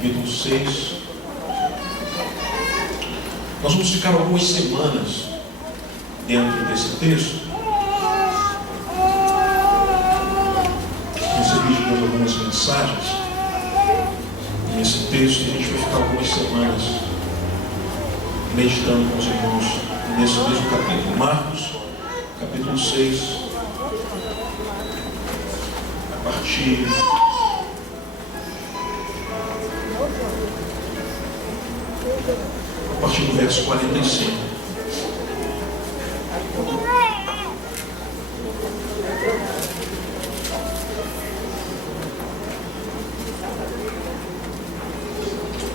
capítulo 6. Nós vamos ficar algumas semanas dentro desse texto. Recebi de Deus algumas mensagens nesse texto e a gente vai ficar algumas semanas meditando com os irmãos nesse mesmo capítulo. Marcos, capítulo 6, a partir do verso 45.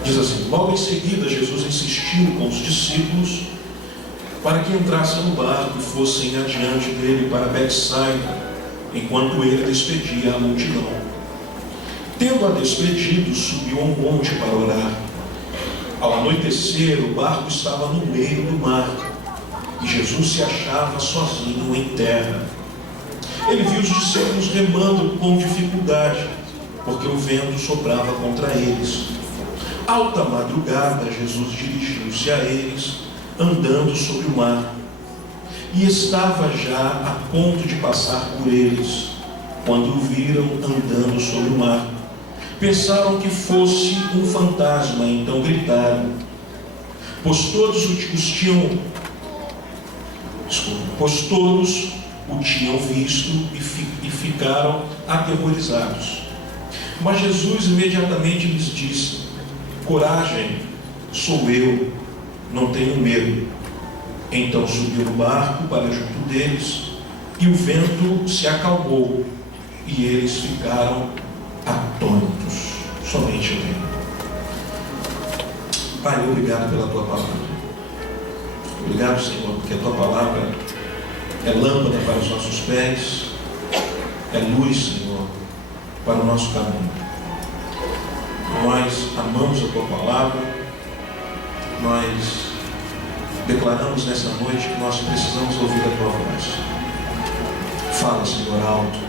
Diz assim: logo em seguida Jesus insistiu com os discípulos para que entrassem no barco e fossem adiante dele para Betsaida, enquanto ele despedia a multidão. Tendo-a despedido, subiu ao monte para orar. Ao anoitecer, o barco estava no meio do mar e Jesus se achava sozinho em terra. Ele viu os discípulos remando com dificuldade, porque o vento soprava contra eles. Alta madrugada, Jesus dirigiu-se a eles, andando sobre o mar, e estava já a ponto de passar por eles, quando o viram andando sobre o mar. Pensaram que fosse um fantasma, então gritaram, pois todos o tinham visto e ficaram aterrorizados. Mas Jesus imediatamente lhes disse: coragem, sou eu, não tenho medo. Então subiu no barco para junto deles, e o vento se acalmou, e eles ficaram atônitos. Somente eu tenho. Pai, obrigado pela tua palavra. Obrigado, Senhor, porque a tua palavra é lâmpada para os nossos pés, é luz, Senhor, para o nosso caminho. Nós amamos a tua palavra, nós declaramos nessa noite que nós precisamos ouvir a tua voz. Fala, Senhor, alto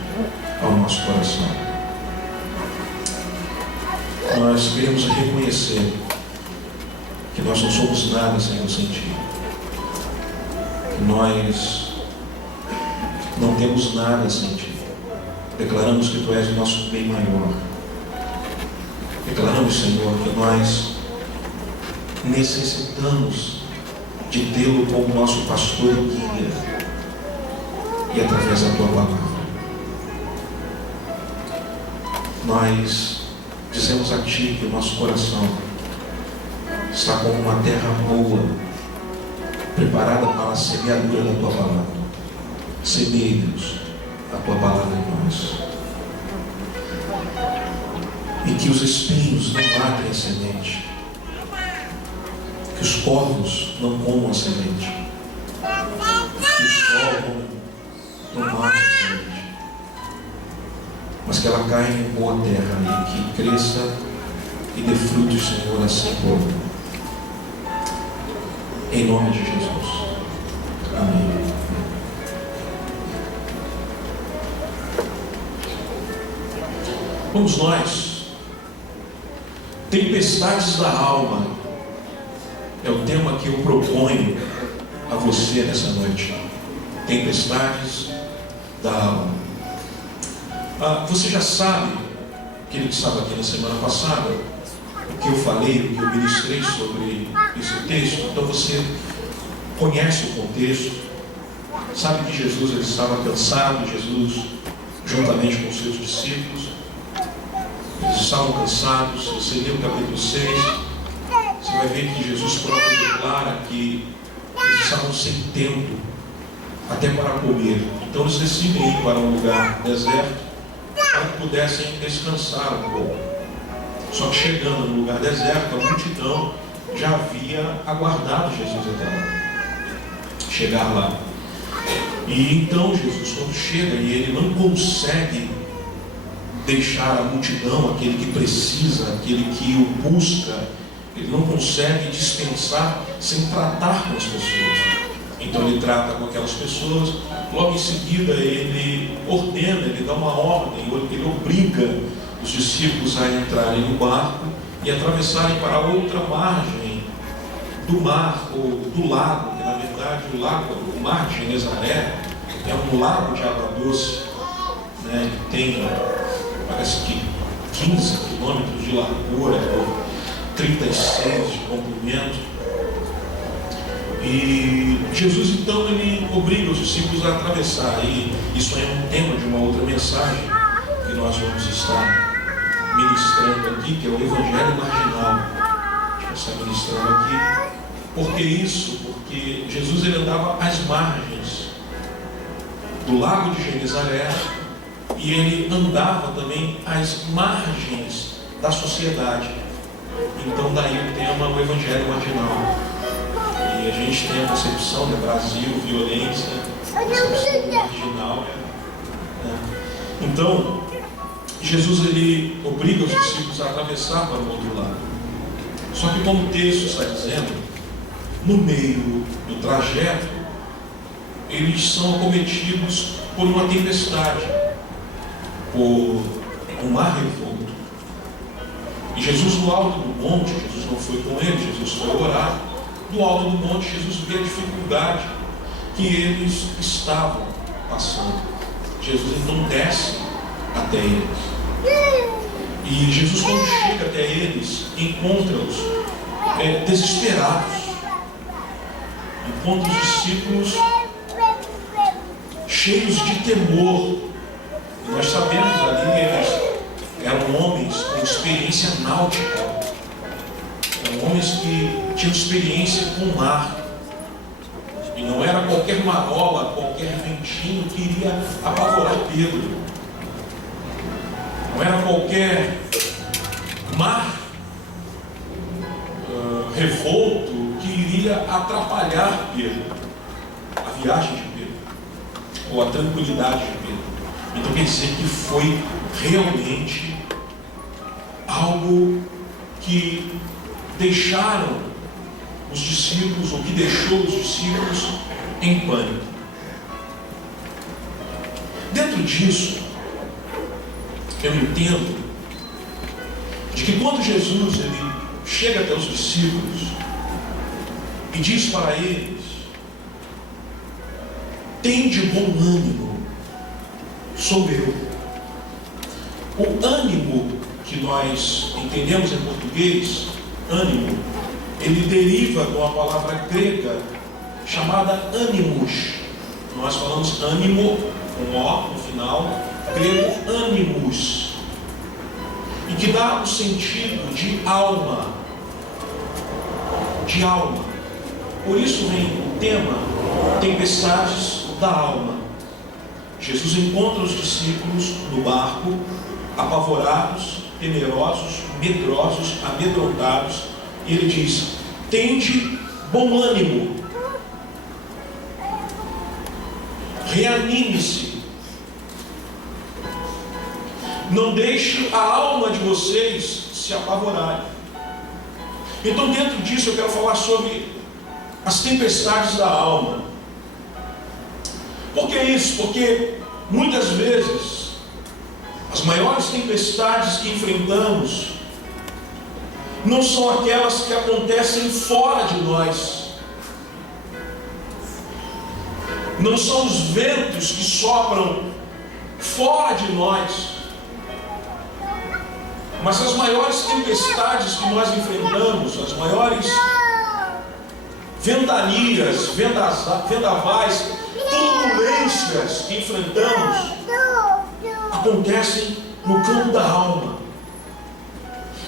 ao nosso coração. Nós queremos reconhecer que nós não somos nada sem o sentir. Que nós não temos nada sem ti. Declaramos que tu és o nosso bem maior. Declaramos, Senhor, que nós necessitamos de tê-lo como nosso pastor e guia, e através da tua palavra nós dizemos a ti que o nosso coração está como uma terra boa, preparada para a semeadura da tua palavra. Semeie, Deus, a tua palavra em nós, e que os espinhos não matem a semente, que os corvos não comam a semente, que o sol não mate a semente, mas que ela caia em boa terra e que cresça e dê frutos, Senhor, assim como. Em nome de Jesus. Amém. Vamos nós. Tempestades da alma é o tema que eu proponho a você nessa noite. Tempestades da alma. Você já sabe, aquele que estava aqui na semana passada, o que eu falei, o que eu ministrei sobre esse texto. Então você conhece o contexto, sabe que Jesus ele estava cansado. Jesus, juntamente com os seus discípulos, eles estavam cansados. Se você lê o capítulo 6, você vai ver que Jesus próprio declara que eles estavam sem tempo até para comer. Então eles decidem ir para um lugar deserto para que pudessem descansar um pouco. Só que chegando no lugar deserto, a multidão já havia aguardado Jesus até lá, chegar lá. E então Jesus, quando chega, e ele não consegue deixar a multidão, aquele que precisa, aquele que o busca, ele não consegue dispensar sem tratar com as pessoas. Então ele trata com aquelas pessoas. Logo em seguida ele ordena, ele dá uma ordem, ele obriga os discípulos a entrarem no barco e atravessarem para outra margem do mar, ou do lago, que na verdade o mar de Genezaré é um lago de água doce, né, que tem, parece que 15 quilômetros de largura, por 36 de comprimento. E Jesus então ele obriga os discípulos a atravessar, e isso é um tema de uma outra mensagem que nós vamos estar ministrando aqui, que é o Evangelho Marginal. A gente vai estar ministrando aqui. Por que isso? Porque Jesus ele andava às margens do lago de Genezaré, e ele andava também às margens da sociedade. Então daí o tema, o Evangelho Marginal. E a gente tem a concepção do Brasil, violência, a concepção marginal. Né? Então, Jesus ele obriga os discípulos a atravessar para o outro lado. Só que como o texto está dizendo, no meio do trajeto, eles são acometidos por uma tempestade, por um mar revolto. E Jesus no alto do monte, Jesus não foi com eles, Jesus foi orar. Do alto do monte, Jesus vê a dificuldade que eles estavam passando. Jesus então desce até eles. E Jesus, quando chega até eles, encontra-os desesperados. Encontra os discípulos cheios de temor. E nós sabemos ali, eles eram homens com experiência náutica. Eram homens que tinham experiência com o mar. E não era qualquer marola, qualquer ventinho que iria apavorar Pedro. Não era qualquer mar revolto que iria atrapalhar Pedro, a viagem de Pedro, ou a tranquilidade de Pedro. Então quer dizer que foi realmente algo que deixaram os discípulos, ou que deixou os discípulos em pânico. Dentro disso, eu entendo de que quando Jesus ele chega até os discípulos e diz para eles: tende bom ânimo, sou eu. O ânimo que nós entendemos em português, ânimo, ele deriva de uma palavra grega chamada animus. Nós falamos ânimo, com O no final, grego animus, e que dá o sentido de alma. De alma. Por isso vem o tema tempestades da alma. Jesus encontra os discípulos no barco, apavorados, temerosos, medrosos, amedrontados, e ele diz: tende bom ânimo, reanime-se, não deixe a alma de vocês se apavorar. Então, dentro disso, eu quero falar sobre as tempestades da alma. Por que isso? Porque muitas vezes as maiores tempestades que enfrentamos não são aquelas que acontecem fora de nós, não são os ventos que sopram fora de nós, mas as maiores tempestades que nós enfrentamos, as maiores ventanias, vendavais, turbulências que enfrentamos, acontecem no campo da alma,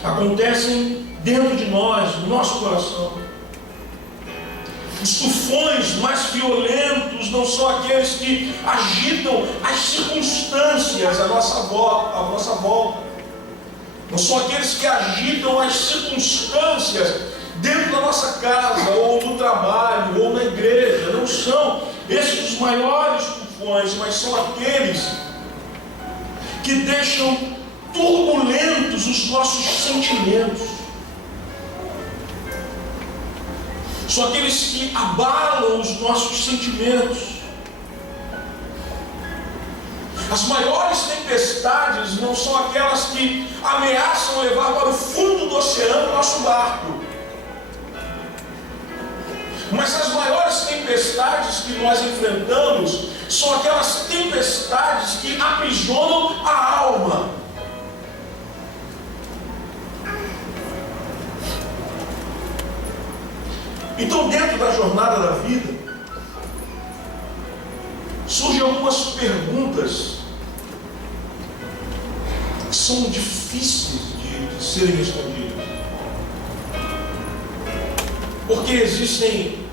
acontecem dentro de nós, no nosso coração. Os tufões mais violentos não são aqueles que agitam as circunstâncias à nossa volta. Não são aqueles que agitam as circunstâncias dentro da nossa casa, ou no trabalho, ou na igreja. Não são esses os maiores tufões, mas são aqueles que deixam turbulentos os nossos sentimentos. São aqueles que abalam os nossos sentimentos. As maiores tempestades não são aquelas que ameaçam levar para o fundo do oceano nosso barco. Mas as maiores tempestades que nós enfrentamos são aquelas tempestades que aprisionam a alma. Então, dentro da jornada da vida, surgem algumas perguntas que são difíceis de serem respondidas. Porque existem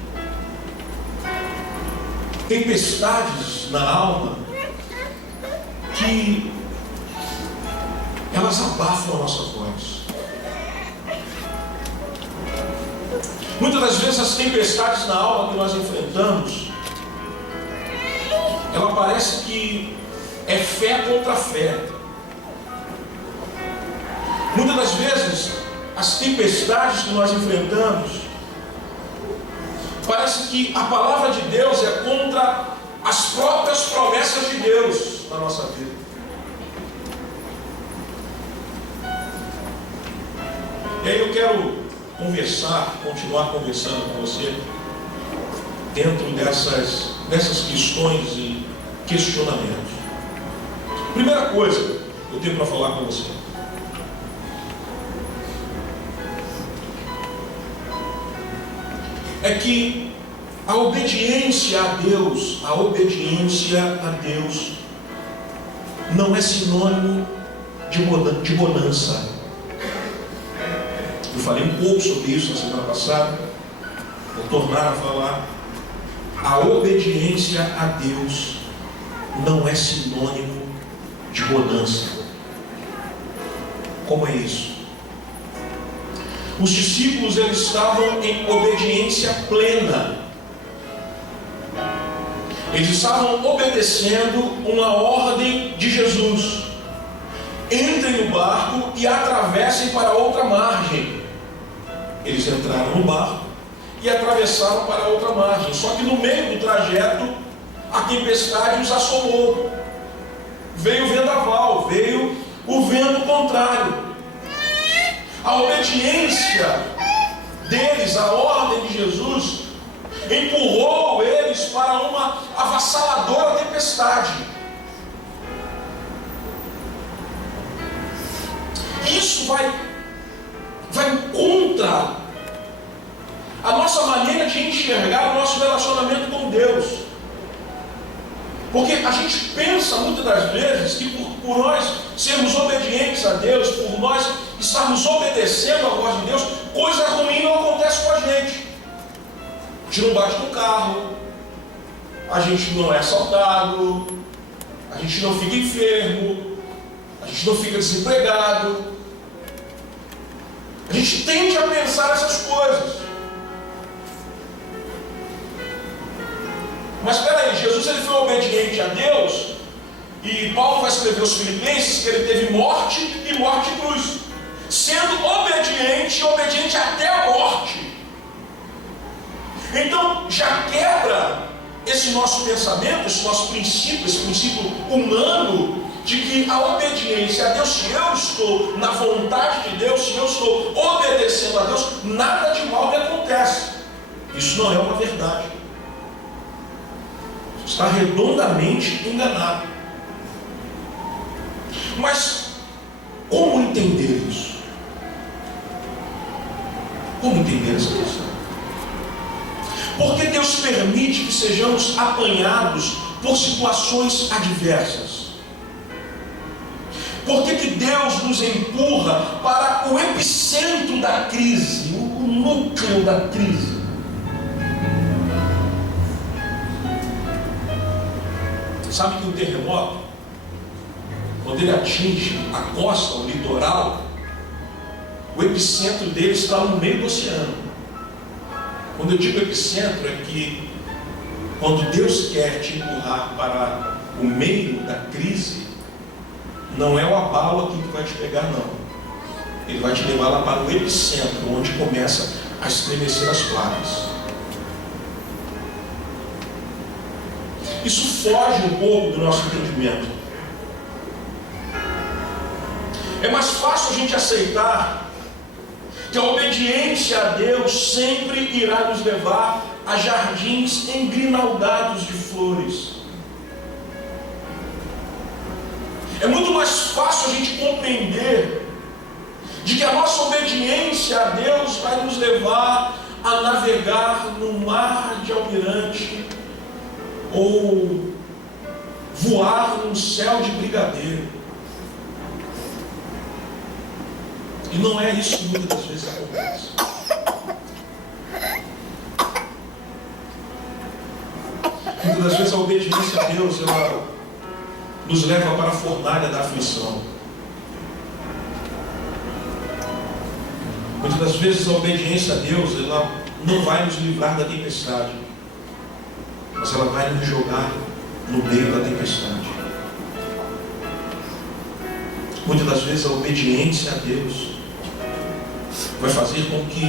tempestades na alma que elas abafam a nossa voz. Muitas das vezes as tempestades na alma que nós enfrentamos, ela parece que é fé contra fé. Muitas das vezes as tempestades que nós enfrentamos, parece que a palavra de Deus é contra as próprias promessas de Deus na nossa vida. E aí eu quero continuar conversando com você dentro dessas questões e questionamentos. Primeira coisa que eu tenho para falar com você: é que a obediência a Deus não é sinônimo de bonança. Eu falei um pouco sobre isso na semana passada, vou tornar a falar. A obediência a Deus não é sinônimo de bonança. Como é isso? Os discípulos, eles estavam em obediência plena. Eles estavam obedecendo uma ordem de Jesus: entrem no barco e atravessem para outra margem. Eles entraram no barco e atravessaram para outra margem. Só que no meio do trajeto, a tempestade os assolou. Veio o vendaval, veio o vento contrário. A obediência deles à ordem de Jesus empurrou eles para uma avassaladora tempestade. Isso vai contra a nossa maneira de enxergar o nosso relacionamento com Deus. Porque a gente pensa muitas das vezes que por nós sermos obedientes a Deus, por nós estarmos obedecendo a voz de Deus, coisa ruim não acontece com a gente. A gente não bate no carro, a gente não é assaltado, a gente não fica enfermo, a gente não fica desempregado. A gente tende a pensar essas coisas. Mas espera aí, Jesus ele foi obediente a Deus, e Paulo vai escrever aos Filipenses que ele teve morte e morte e cruz, sendo obediente até a morte. Então já quebra esse nosso pensamento, esse nosso princípio, esse princípio humano de que a obediência a Deus, se eu estou na vontade de Deus, se eu estou obedecendo a Deus, nada de mal me acontece. Isso não é uma verdade. Está redondamente enganado. Mas como entender isso? Como entender essa questão? Porque Deus permite que sejamos apanhados por situações adversas? Por que Deus nos empurra para o epicentro da crise, o núcleo da crise? Sabe que o terremoto, quando ele atinge a costa, o litoral, o epicentro dele está no meio do oceano. Quando eu digo epicentro, é que quando Deus quer te empurrar para o meio da crise, não é o abalo aqui que vai te pegar, não. Ele vai te levar lá para o epicentro, onde começa a estremecer as placas. Isso foge um pouco do nosso entendimento. É mais fácil a gente aceitar que a obediência a Deus sempre irá nos levar a jardins engrinaldados de flores. É muito mais fácil a gente compreender de que a nossa obediência a Deus vai nos levar a navegar no mar de almirante ou voar num céu de brigadeiro. E não é isso que muitas das vezes acontece. Muitas das vezes a obediência a Deus, ela nos leva para a fornalha da aflição. Muitas das vezes a obediência a Deus, ela não vai nos livrar da tempestade, mas ela vai nos jogar no meio da tempestade. Muitas das vezes a obediência a Deus vai fazer com que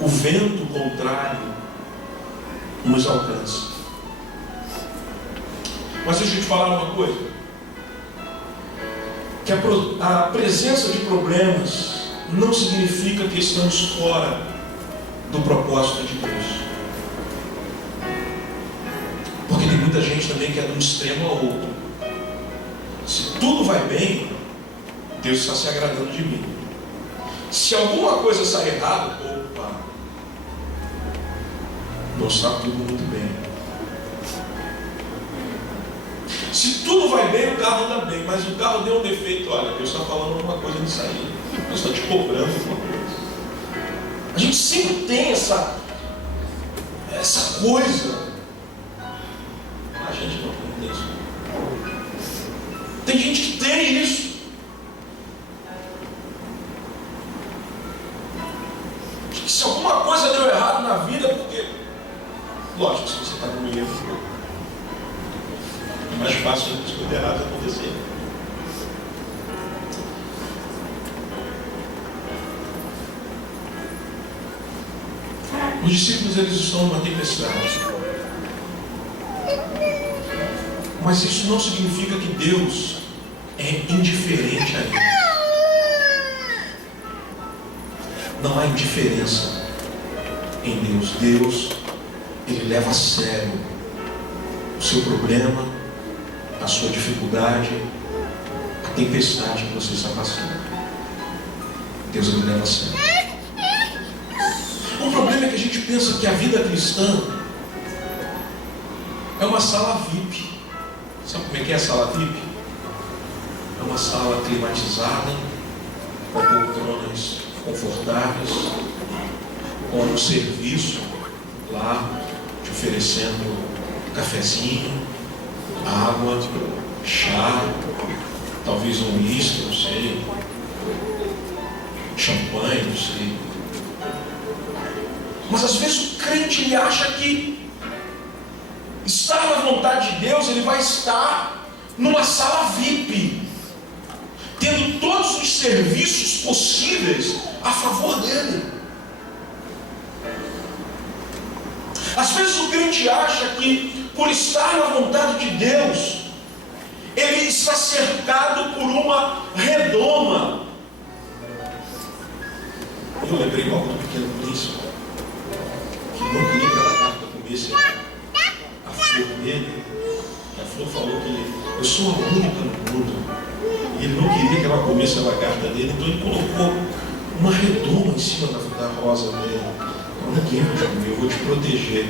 o vento contrário nos alcance. Mas deixa eu te falar uma coisa, que a presença de problemas não significa que estamos fora do propósito de Deus. Porque tem muita gente também que é de um extremo ao outro. Se tudo vai bem, Deus está se agradando de mim. Se alguma coisa sai errado, opa, não está tudo muito bem. Se tudo vai bem, o carro anda bem, mas o carro deu um defeito, olha, Deus está falando alguma coisa nisso aí. Deus está te cobrando alguma coisa. A gente sempre tem essa coisa. A gente não tem isso. Tem gente que tem isso. De que se alguma coisa deu errado na vida, porque, lógico, se você está com erro, é mais fácil as coisas erradas acontecer. Os discípulos, eles estão numa tempestade. Mas isso não significa que Deus é indiferente a eles. Não há indiferença em Deus. Deus, Ele leva a sério o seu problema, a sua dificuldade, a tempestade que você está passando. Deus, Ele leva a sério. O problema é que a gente pensa que a vida cristã é uma sala VIP. Sabe como é que é a sala VIP? É uma sala climatizada, com poltronas confortáveis, com um serviço lá, te oferecendo cafezinho, água, chá, talvez um uísque, não sei, champanhe, não sei. Mas às vezes o crente, ele acha que estar na vontade de Deus, ele vai estar numa sala VIP, tendo todos os serviços possíveis a favor dele. Às vezes o crente acha que, por estar na vontade de Deus, ele está cercado por uma redoma. Eu lembrei logo do Pequeno Príncipe, que não queria que aquela carta comesse a flor dele. A flor falou que eu sou a única no mundo. E ele não queria que ela comesse a lagarta dele, então ele colocou uma redoma em cima da rosa dele. Então, ninguém vai comer, eu vou te proteger.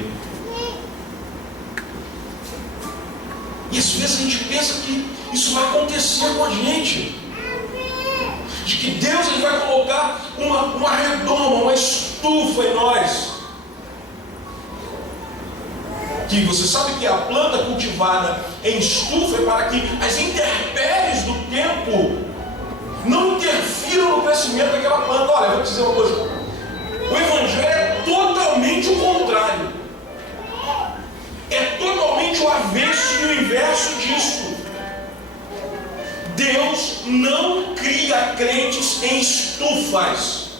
E às vezes a gente pensa que isso vai acontecer com a gente. De que Deus, ele vai colocar uma redoma, uma estufa em nós. Que você sabe que a planta cultivada em estufa é para que as intempéries do tempo não interfiram no crescimento daquela planta. Olha, eu vou te dizer uma coisa. O Evangelho é totalmente o contrário. É totalmente o avesso e o inverso disso. Deus não cria crentes em estufas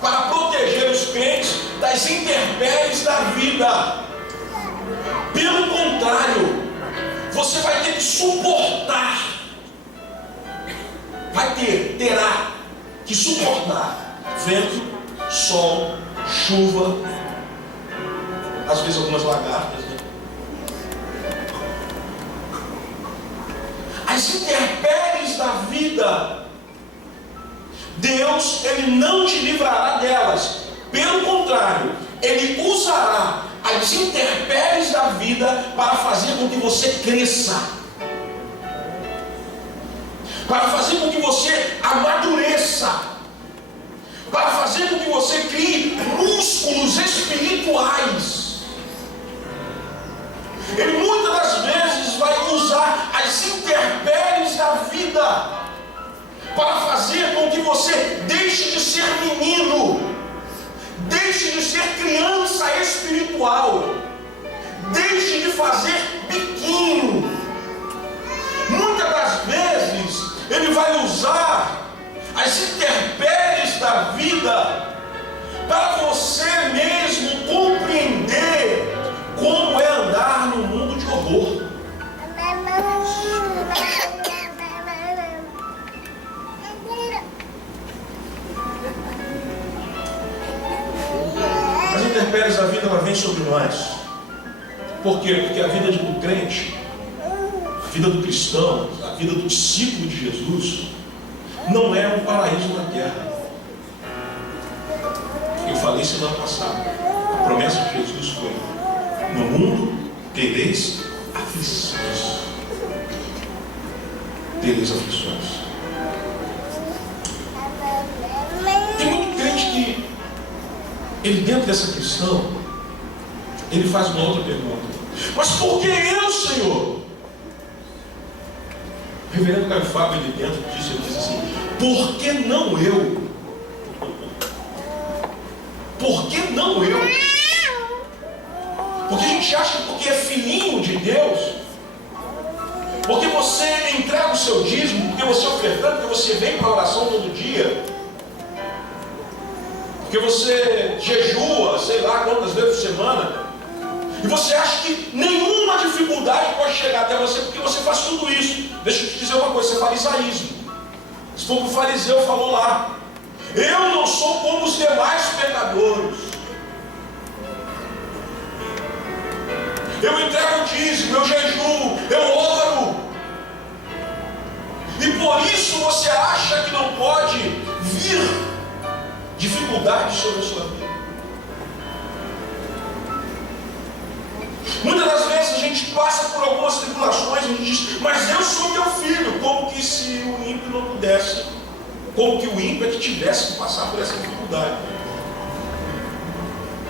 para proteger os crentes das intempéries da vida. Pelo contrário, você vai ter que suportar, terá que suportar vento, sol, chuva, às vezes algumas lagartas, né? As intempéries da vida, Deus, Ele não te livrará delas. Pelo contrário, Ele usará as intempéries da vida para fazer com que você cresça, para fazer com que você amadureça, para fazer com que você crie músculos espirituais. Ele muitas das vezes vai usar as intempéries da vida para fazer com que você deixe de ser menino, deixe de ser criança espiritual, deixe de fazer biquinho. Muitas das vezes Ele vai usar as intempéries da vida para você mesmo compreender como é andar no mundo de horror. As intempéries da vida, ela vem sobre nós. Por quê? Porque a vida do crente, a vida do cristão, a vida do discípulo de Jesus, não é um paraíso na terra. Eu falei semana passada, a promessa de Jesus foi: no mundo tereis aflições. Tereis aflições. Tem muito crente que, ele dentro dessa questão, ele faz uma outra pergunta: mas por que eu, Senhor? O reverendo Caio Fábio, ele dentro disso, ele diz assim: por que não eu? Por que não eu? Porque a gente acha que porque é filhinho de Deus, porque você entrega o seu dízimo, porque você é ofertante, porque você vem para a oração todo dia, porque você jejua, sei lá quantas vezes por semana, e você acha que nenhuma dificuldade pode chegar até você, porque você faz tudo isso. Deixa eu te dizer uma coisa: você é farisaísmo. Isso foi o que o fariseu falou lá: eu não sou como os demais pecadores. Eu entrego o dízimo, eu jejuo, eu oro. E por isso você acha que não pode vir dificuldade sobre a sua vida. Muitas das vezes a gente passa por algumas tribulações, a gente diz: mas eu sou teu filho. Como que se o ímpio não pudesse, como que o ímpio é que tivesse que passar por essa dificuldade.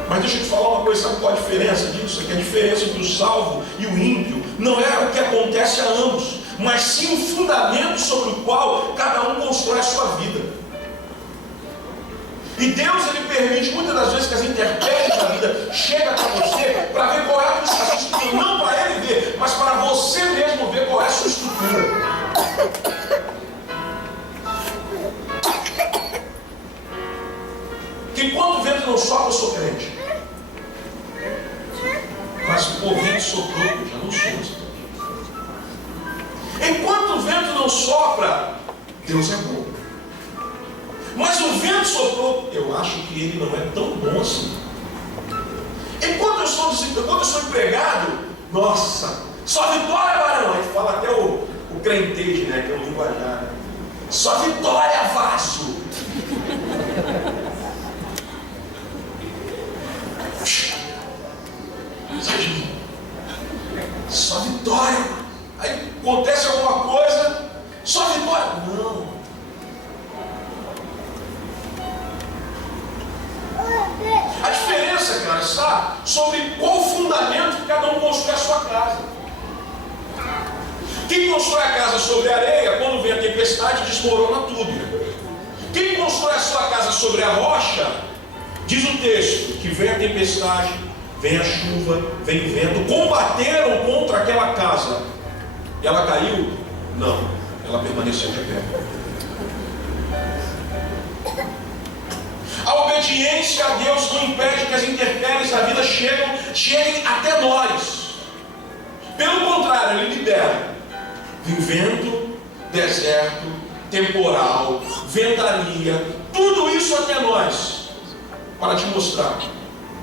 Mas deixa eu te falar uma coisa: sabe qual a diferença disso? É que a diferença entre o salvo e o ímpio não é o que acontece a ambos, mas sim o fundamento sobre o qual cada um constrói a sua vida. E Deus, Ele permite muitas das vezes que as intempéries da vida cheguem até você para ver qual é a sua estrutura, não para Ele ver, mas para você mesmo ver qual é a sua estrutura. Que enquanto o vento não sopra, eu sou crente. Mas o vento soprou, eu já não sou mais. Enquanto o vento não sopra, Deus é bom. Mas o vento soprou, eu acho que Ele não é tão bom assim. Enquanto eu sou empregado, nossa, só vitória, varão. Aí fala até o crentez, né, que é o linguajar. Só vitória, vaso. Sai de mim. Só vitória. Aí acontece alguma coisa, só vitória. Não. A diferença, cara, está sobre qual o fundamento que cada um constrói a sua casa. Quem constrói a casa sobre areia, quando vem a tempestade, desmorona tudo. Quem constrói a sua casa sobre a rocha, diz o texto que vem a tempestade, vem a chuva, vem o vento, combateram contra aquela casa. Ela caiu? Não, ela permaneceu de pé. A obediência a Deus não impede que as intempéries da vida cheguem até nós. Pelo contrário, Ele libera. Vem vento, deserto, temporal, ventania, tudo isso até nós. para te mostrar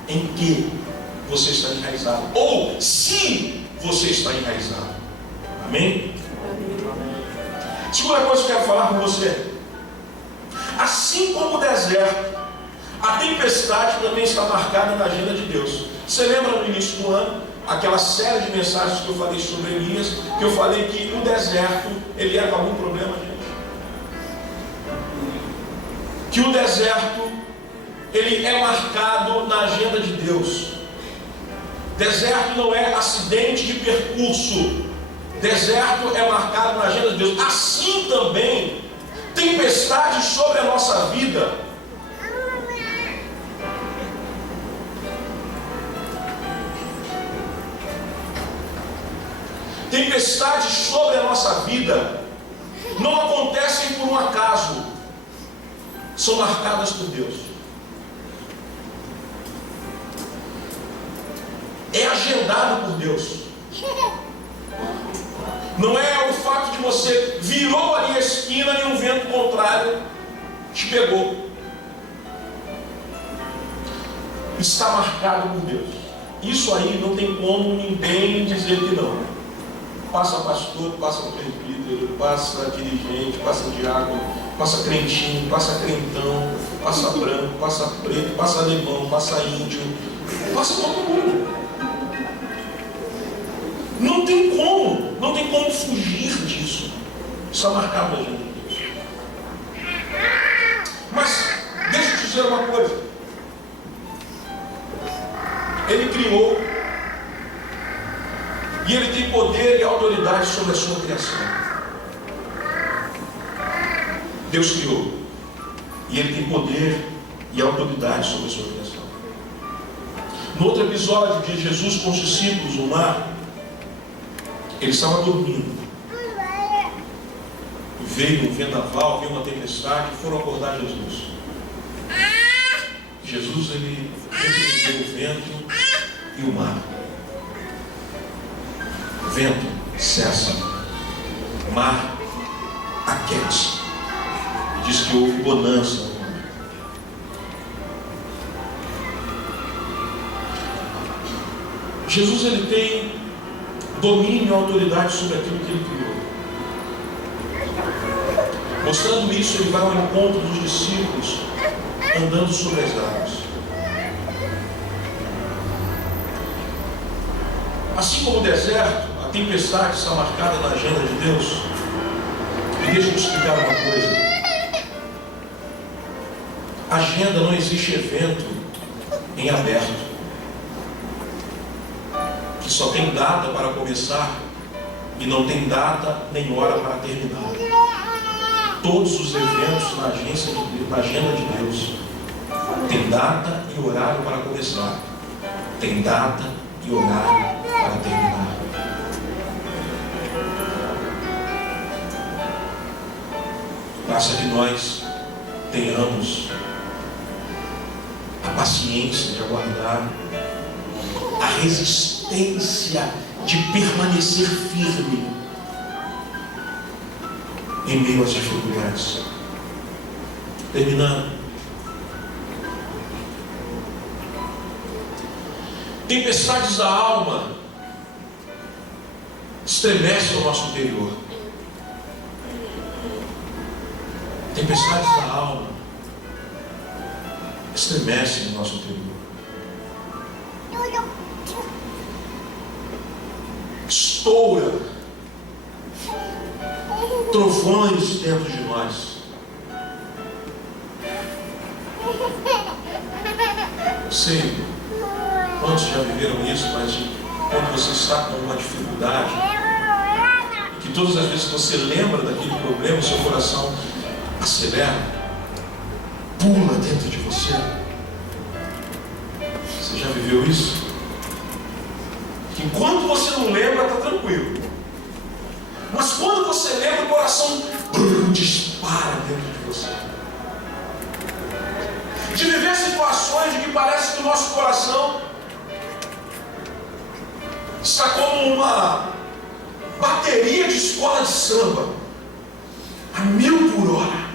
em que você está enraizado, ou se você está enraizado. Amém? Segunda coisa que eu quero falar com você: assim como o deserto, a tempestade também está marcada na agenda de Deus. Você lembra no início do ano, aquela série de mensagens que eu falei sobre Elias, que eu falei que o deserto, ele era algum problema, gente? Que o deserto, ele é marcado na agenda de Deus. Deserto não é acidente de percurso. Deserto é marcado na agenda de Deus. Assim também, tempestades sobre a nossa vida. Tempestades sobre a nossa vida não acontecem por um acaso, são marcadas por Deus. É agendado por Deus. Não é o fato de você virou ali a esquina e um vento contrário te pegou. Está marcado por Deus. Isso aí não tem como ninguém dizer que não. Passa pastor, passa presbítero, passa dirigente, passa diácono, passa crentinho, passa crentão, passa branco, passa preto, passa alemão, passa índio, passa todo mundo. Não tem como fugir disso. Está marcado na agenda de Deus. Mas deixa eu te dizer uma coisa. Ele criou, e Ele tem poder e autoridade sobre a sua criação. Deus criou, e Ele tem poder e autoridade sobre a sua criação. No outro episódio de Jesus com os discípulos no mar, Ele estava dormindo. Veio um vendaval, veio uma tempestade, e foram acordar Jesus. Jesus, ele repreendeu o vento e o mar. Vento cessa, mar aquece. Diz que houve bonança no mar. Jesus, ele tem domínio e autoridade sobre aquilo que ele criou. Mostrando isso, ele vai ao encontro dos discípulos andando sobre as águas. Assim como o deserto, a tempestade está marcada na agenda de Deus. E deixa eu te explicar uma coisa. Agenda, não existe evento em aberto, que só tem data para começar e não tem data nem hora para terminar. Todos os eventos na agenda de Deus tem data e horário para começar, tem data e horário para terminar. Basta que nós tenhamos a paciência de aguardar, a resistência de permanecer firme em meio às dificuldades. Terminando. Tempestades da alma estremecem o nosso interior. Tempestades da alma estremecem o nosso interior. Estoura trovões dentro de nós. Sei, quantos já viveram isso, mas quando você está com uma dificuldade, que todas as vezes que você lembra daquele problema, o seu coração acelera, pula dentro de você. Você já viveu isso? Que enquanto você não lembra, está tranquilo. Mas quando você lembra, o coração dispara dentro de você. De viver situações de que parece que o nosso coração está como uma bateria de escola de samba, a 1000 por hora.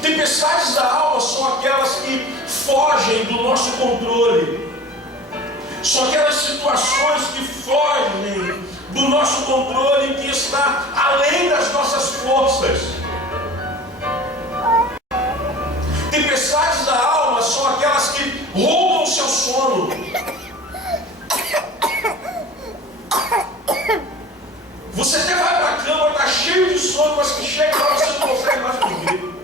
Tem Tempestades da alma são aquelas que fogem do nosso controle. São aquelas situações que fogem do nosso controle, que está além das nossas forças. Tempestades da alma são aquelas que roubam o seu sono. Você até vai para a cama, está cheio de sono, mas que chega lá você não consegue mais dormir.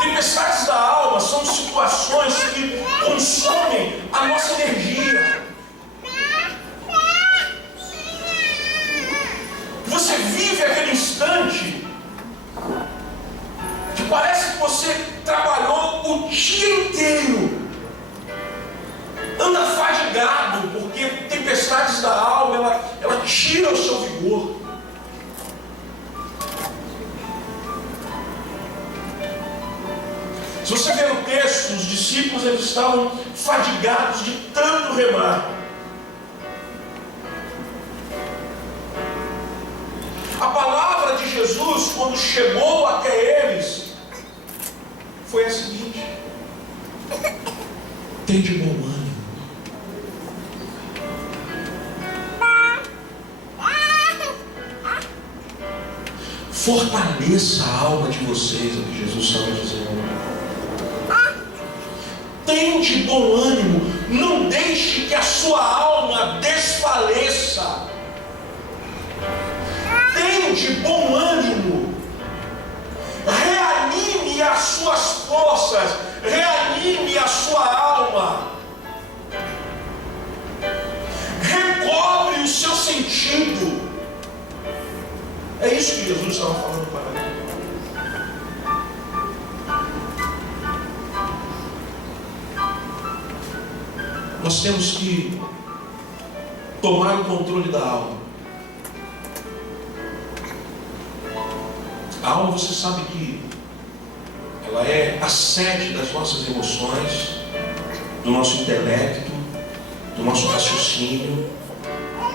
Tempestades da alma são situações que consomem a nossa energia. Você vive aquele instante que parece que você trabalhou o dia inteiro, anda fadigado, porque tempestades da alma, ela tira o seu vigor. Se você ver o texto, os discípulos eles estavam fadigados de tanto remar. A palavra de Jesus, quando chegou até eles, foi a seguinte: tende bom ânimo. Fortaleça a alma de vocês, é o que Jesus estava dizendo. Tende bom ânimo, não deixe que a sua alma desfaleça. Tende bom ânimo, reanime as suas forças, reanime a sua alma, recobre o seu sentido. É isso que Jesus estava falando para ele. Nós temos que tomar o controle da alma. A alma, você sabe que ela é a sede das nossas emoções, do nosso intelecto, do nosso raciocínio.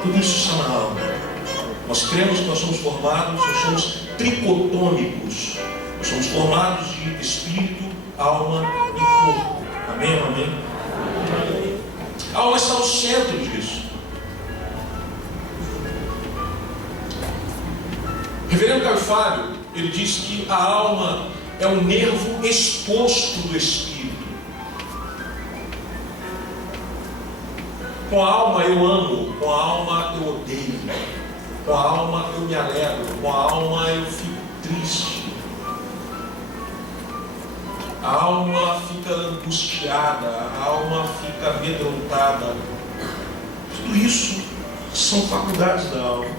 Tudo isso está na alma. Nós cremos que nós somos formados, nós somos tricotômicos. Nós somos formados de espírito, alma e corpo. Amém? Amém? A alma está no centro disso. Reverendo Caio Fábio, ele diz que a alma é o nervo exposto do espírito. Com a alma eu amo, com a alma eu odeio, com a alma eu me alegro, com a alma eu fico triste. A alma fica angustiada, a alma fica amedrontada. Tudo isso são faculdades da alma.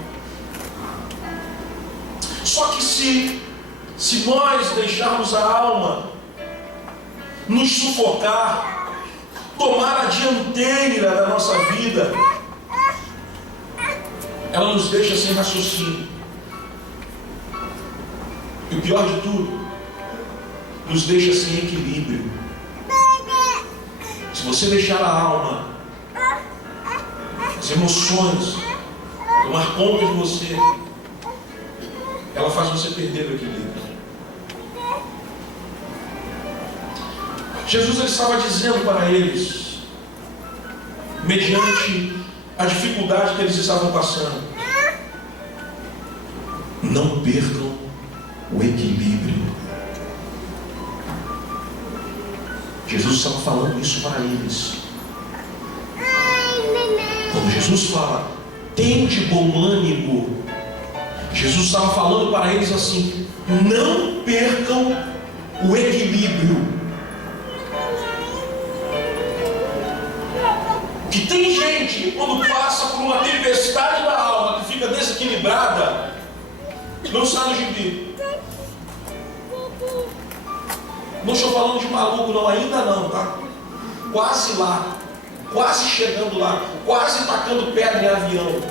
Só que se nós deixarmos a alma nos sufocar, tomar a dianteira da nossa vida, ela nos deixa sem raciocínio. E o pior de tudo, nos deixa sem equilíbrio. Se você deixar a alma, as emoções tomar conta de você, ela faz você perder o equilíbrio. Jesus ele estava dizendo para eles, mediante a dificuldade que eles estavam passando, não percam o equilíbrio. Jesus estava falando isso para eles. Quando Jesus fala, tende bom ânimo, Jesus estava falando para eles assim, não percam o equilíbrio. Que tem gente, quando passa por uma tempestade da alma, que fica desequilibrada, não está no gibi. Não estou falando de maluco não, ainda não, tá? Quase lá, quase chegando lá, quase tacando pedra em avião.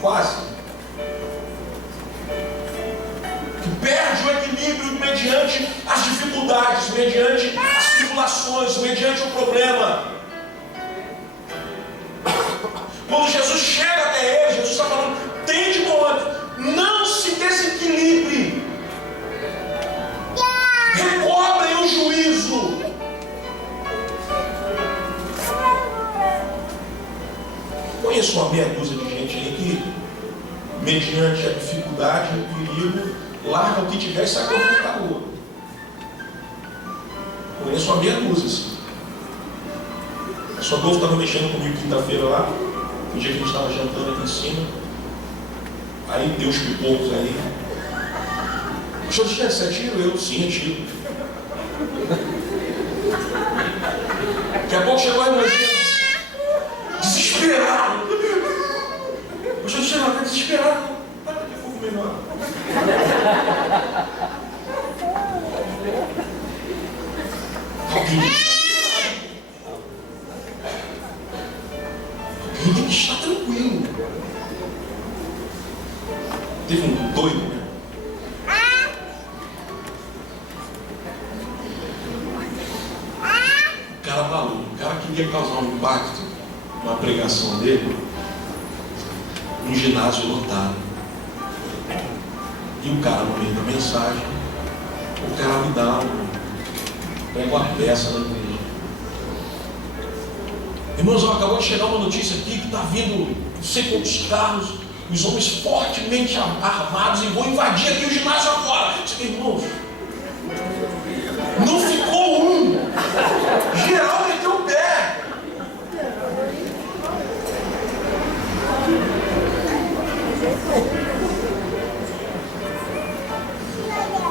Quase. Que perde o equilíbrio mediante as dificuldades, mediante as tribulações, mediante o problema. Quando Jesus chega até ele, Jesus está falando, tende bom ânimo, não se desequilibre. tempestade, o perigo, larga o que tiver e sai correndo para a rua. Conheço uma meia dúzia assim. A sua Adolfo estava mexendo comigo quinta-feira lá, no dia que a gente estava jantando aqui em cima. Aí deu os pipocos aí. Deixa eu dizer, você atira? Eu, sim, atiro. Daqui a pouco chegou a irmãzinha desesperado. Deixa eu dizer, ela está desesperada. Para que fogo menor. Alguém tem que estar tranquilo. Teve um doido, né? O cara maluco, o cara queria causar um impacto na pregação dele, um ginásio lotado. E o cara, no meio da mensagem, o cara me dá pega uma peça na igreja. Irmãos, acabou de chegar uma notícia aqui que está vindo não sei quantos carros, os homens fortemente armados e vão invadir aqui o ginásio agora. Irmãos, não ficou um. Geral meteu o pé.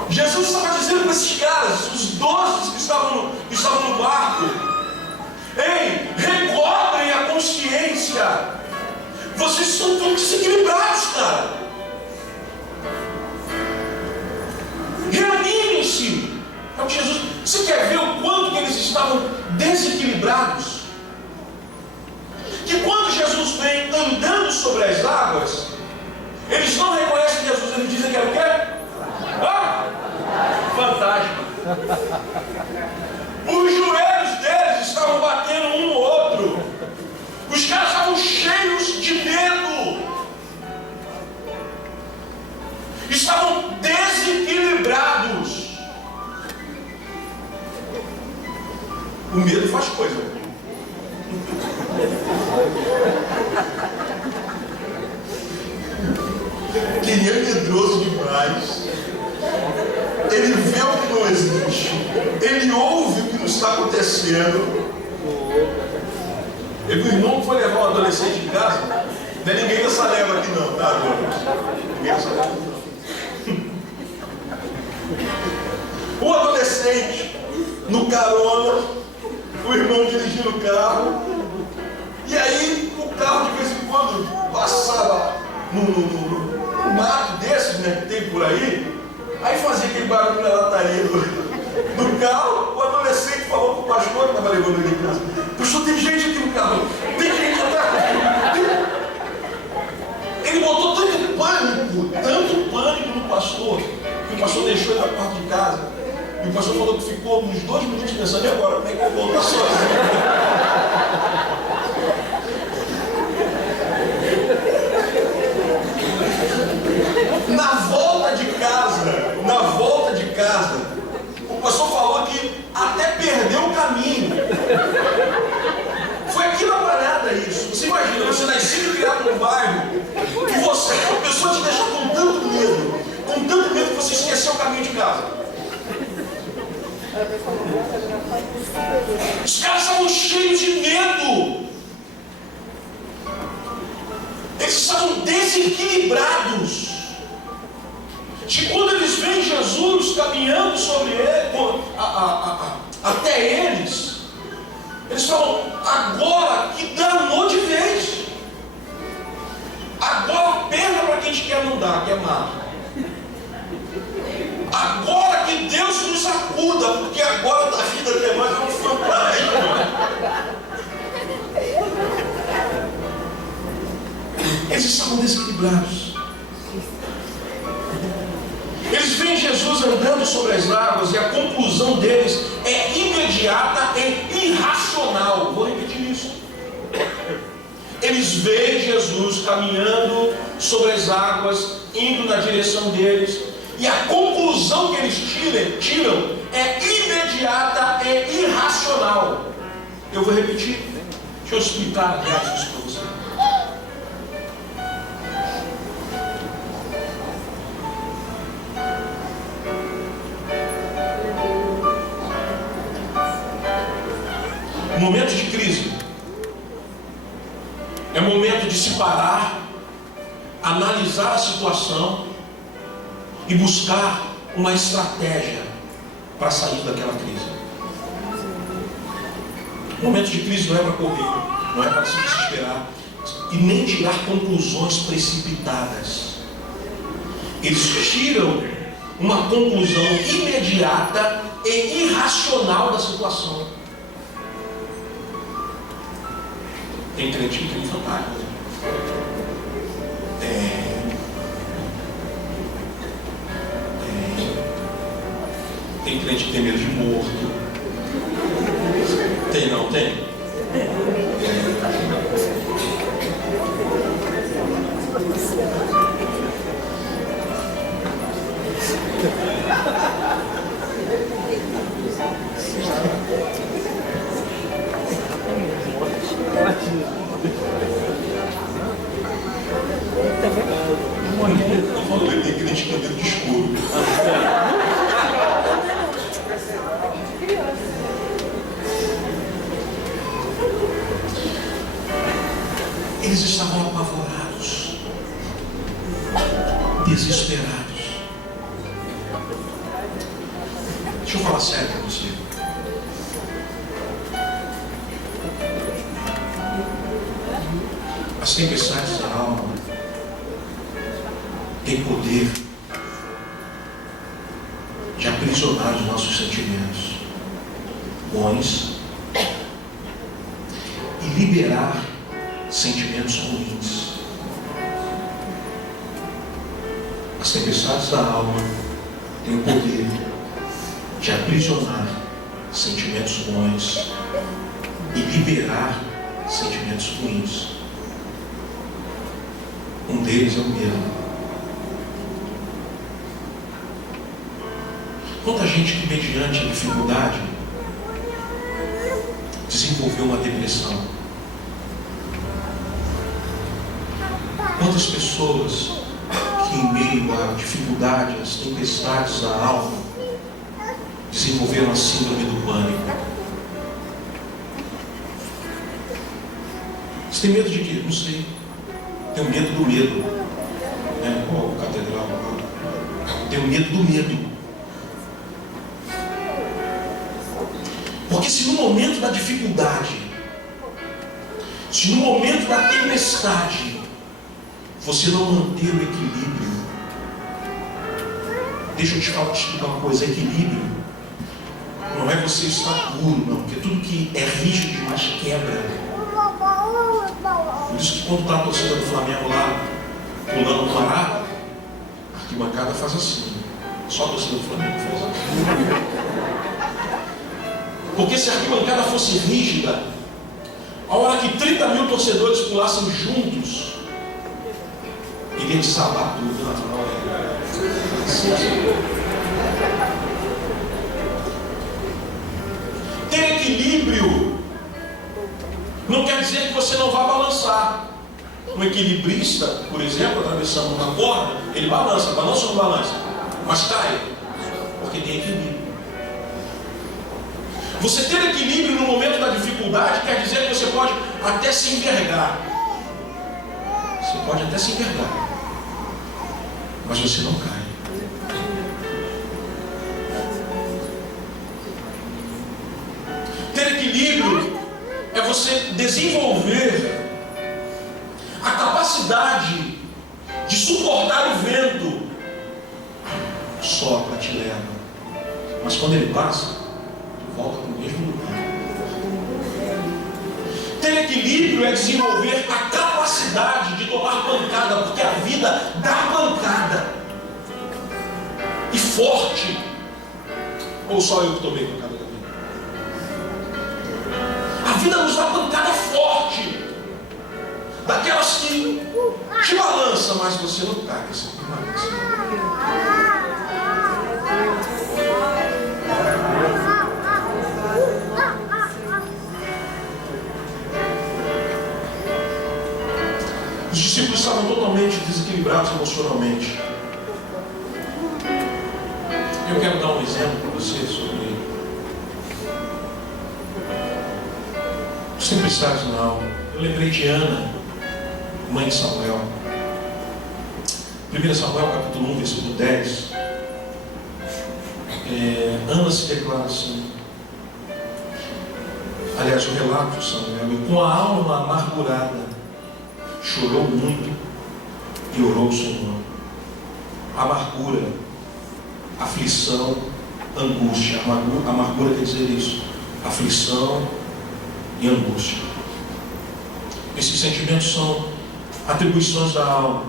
Jesus estava dizendo para esses caras, os 12 que estavam no barco: ei, recobrem a consciência. Vocês estão todos desequilibrados, cara. Reanimem-se. Então, Jesus, você quer ver o quanto que eles estavam desequilibrados? Que quando Jesus vem andando sobre as águas, eles não reconhecem Jesus, eles dizem que era o quê? Fantasma. Os joelhos deles estavam batendo um no outro. Os caras estavam cheios de medo. Estavam desequilibrados. O medo faz coisa. Quem é medroso demais, ele vê o que não existe, ele ouve o que não está acontecendo. O irmão que foi levar um adolescente de casa, não é ninguém dessa leva aqui não, tá, agora? Ninguém dessa leva não. O adolescente no carona, o irmão dirigindo o carro, e aí o carro de vez em quando passava no mato desses, né, que tem por aí fazia aquele barulho na lataria do carro. O adolescente falou pro pastor que estava levando ele em casa: pastor, tem gente aqui no carro, tem gente atrás. Ele botou tanto pânico no pastor, que o pastor deixou ele na porta de casa. E o pastor falou que ficou uns 2 minutos pensando: e agora, como é que eu vou voltar sozinho? Na volta de casa, o pastor falou que até perdeu o caminho. Foi aqui na parada isso. Você imagina, você nascido e criado num bairro, e você, a pessoa te deixa com tanto medo que você esqueceu o caminho de casa. Os caras estavam cheios de medo. Eles estavam desequilibrados. Que quando eles veem Jesus caminhando sobre ele, até eles falam: agora que danou de vez. Agora perna para quem a gente quer não dar, que é mar. Agora que Deus nos acuda, porque agora a vida de nós é um fantasma. Eles estavam desequilibrados. Eles veem Jesus andando sobre as águas e a conclusão deles é imediata e irracional. Vou repetir isso. Eles veem Jesus caminhando sobre as águas, indo na direção deles, e a conclusão que eles tiram é imediata e irracional. Eu vou repetir. Deixa eu explicar isso para você. Momento de crise é momento de se parar, analisar a situação e buscar uma estratégia para sair daquela crise. Momento de crise não é para correr, não é para se desesperar e nem tirar conclusões precipitadas. Eles tiram uma conclusão imediata e irracional da situação. Tem crente que tem fantasma. Tem crente que tem medo de morto. Tem, não tem? Eu falei, tem crente que tem medo de escuro. Eles estavam apavorados, desesperados. Deixa eu falar sério para você. As tempestades da alma têm poder de aprisionar os nossos sentimentos bons e liberar sentimentos ruins. As tempestades da alma têm o poder de aprisionar sentimentos bons e liberar sentimentos ruins. Um deles é o medo. Quanta gente que, mediante a dificuldade, desenvolveu uma depressão. Quantas pessoas que, em meio à dificuldade, às tempestades da alma, desenvolveram a síndrome do pânico. Você tem medo de quê? Não sei. Tenho medo do medo. Qual catedral? Tenho medo do medo. Porque se no momento da dificuldade, se no momento da tempestade, você não manter o equilíbrio, deixa eu te explicar uma coisa, equilíbrio não é você estar puro, não, porque tudo que é rígido demais quebra. Por isso que quando está a torcida do Flamengo lá, pulando no Pará, a arquibancada faz assim, só a torcida do Flamengo faz assim. Porque se a arquibancada fosse rígida, a hora que 30 mil torcedores pulassem juntos, iria desabar tudo na hora. Ter equilíbrio não quer dizer que você não vá balançar. Um equilibrista, por exemplo, atravessando uma corda, ele balança ou não balança? Mas cai, porque tem equilíbrio. Você ter equilíbrio no momento da dificuldade quer dizer que você pode até se envergar. Você pode até se envergar, mas você não cai. Ter equilíbrio é você desenvolver a capacidade de suportar o vento. Sopra, te leva, mas quando ele passa, volta para o mesmo lugar. Ter equilíbrio é desenvolver a capacidade de tomar pancada, porque a vida dá pancada. E forte. Ou só eu que tomei pancada da vida? A vida nos dá pancada forte. Daquelas que te balança, mas você não cai. Você permanece. Os discípulos estavam totalmente desequilibrados emocionalmente. Eu quero dar um exemplo para você sobre tempestades na alma. Eu lembrei de Ana, mãe de Samuel. 1 Samuel capítulo 1, versículo 10. Ana se declara assim. Aliás, o relato de Samuel: e com a alma amargurada, chorou muito e orou ao Senhor. Amargura, aflição, angústia. Amargura quer dizer isso: aflição e angústia. Esses sentimentos são atribuições da alma.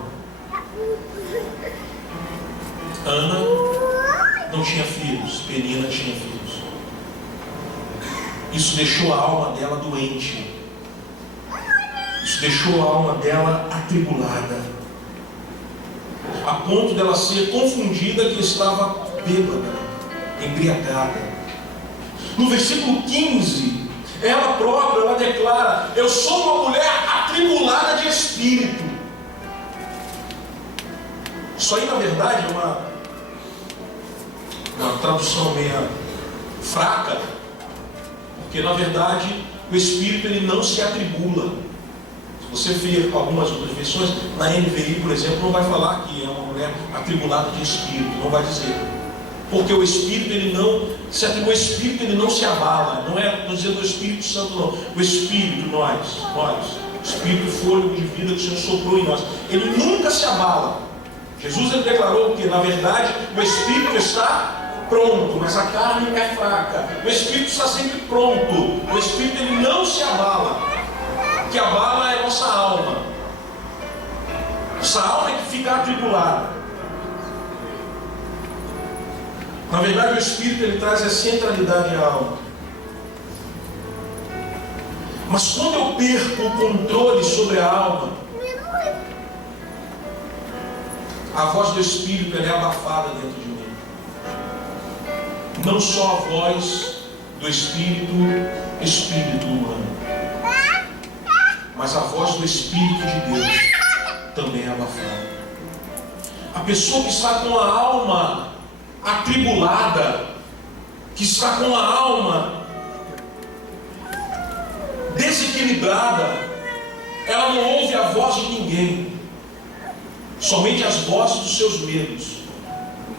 Ana não tinha filhos, Penina tinha filhos. Isso deixou a alma dela doente. Isso deixou a alma dela atribulada, a ponto dela ser confundida que estava bêbada, embriagada. No versículo 15, ela própria, ela declara: eu sou uma mulher atribulada de espírito. Isso aí, na verdade, é uma tradução meio fraca, porque, na verdade, o espírito ele não se atribula. Se você ver algumas outras versões, na NVI, por exemplo, não vai falar que é uma mulher atribulada de espírito, não vai dizer. Porque o espírito ele não se atribula, o espírito ele não se abala. Não é, estou dizendo o Espírito Santo, não. O espírito, nós, o espírito, o fôlego de vida que o Senhor soprou em nós, ele nunca se abala. Jesus ele declarou que, na verdade, o espírito está pronto, mas a carne é fraca. O espírito está sempre pronto. O espírito ele não se abala. O que abala é a nossa alma. Nossa alma é que fica atribulada. Na verdade, o espírito ele traz a centralidade à alma. Mas quando eu perco o controle sobre a alma, a voz do espírito ela é abafada dentro de mim. Não só a voz do espírito humano, mas a voz do Espírito de Deus também é abafada. A pessoa que está com a alma atribulada, que está com a alma desequilibrada, ela não ouve a voz de ninguém, somente as vozes dos seus medos,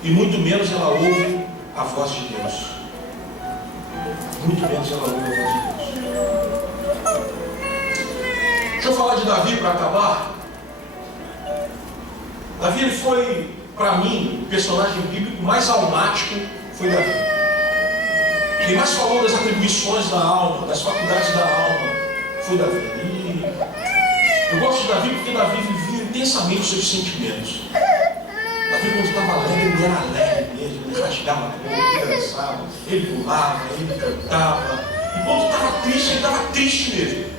e muito menos ela ouve a voz de Deus. Muito menos ela ouve a voz de Deus. Deixa eu falar de Davi para acabar. Davi ele foi, para mim, o personagem bíblico mais almático foi Davi. Quem mais falou das atribuições da alma, das faculdades da alma, foi Davi. E eu gosto de Davi porque Davi vivia intensamente os seus sentimentos. Davi, quando estava alegre, ele era alegre mesmo, ele rasgava a cor, ele dançava, ele pulava, ele cantava. E quando estava triste, ele estava triste mesmo.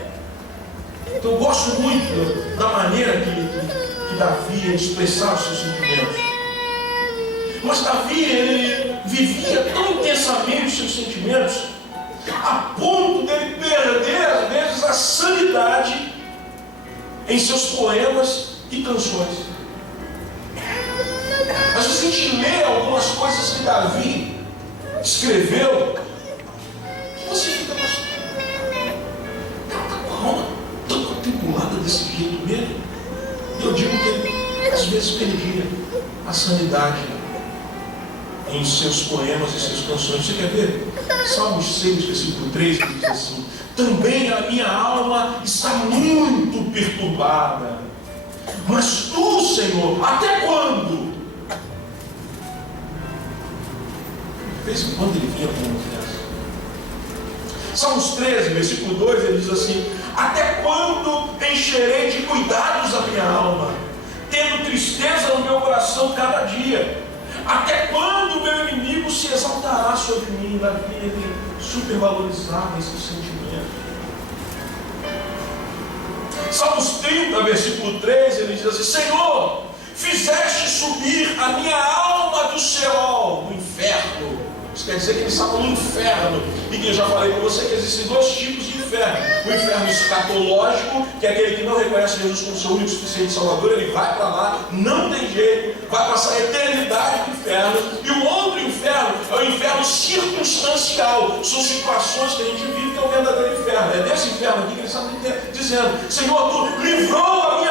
Então eu gosto muito da maneira que Davi expressava os seus sentimentos. Mas Davi, ele vivia tão intensamente os seus sentimentos, a ponto dele perder, às vezes, a sanidade em seus poemas e canções. Mas se a gente lê algumas coisas que Davi escreveu, você fica com a alma tão atribulada desse jeito mesmo. E eu digo que ele, às vezes, perdia a sanidade em seus poemas e suas canções. Você quer ver? Salmos 6, versículo 3, que diz assim: também a minha alma está muito perturbada, mas tu, Senhor, até quando? De vez em quando ele vinha com uma dessa. Salmos 13, versículo 2, ele diz assim: até quando encherei de cuidados a minha alma, tendo tristeza no meu coração cada dia? Até quando o meu inimigo se exaltará sobre mim? Davi, ele supervalorizava esse sentimento. Salmos 30, versículo 3, ele diz assim: Senhor, fizeste subir a minha alma do Sheol, do inferno. Isso quer dizer que ele estava no inferno. E que eu já falei para você que existem dois tipos de inferno: o inferno escatológico, que é aquele que não reconhece Jesus como seu único e suficiente Salvador, ele vai para lá, não tem jeito, vai passar a eternidade no inferno. E o outro inferno é o inferno circunstancial, circunstancial. São situações que a gente vive que é o verdadeiro inferno. É nesse inferno aqui que ele está dizendo: Senhor, tu livrou a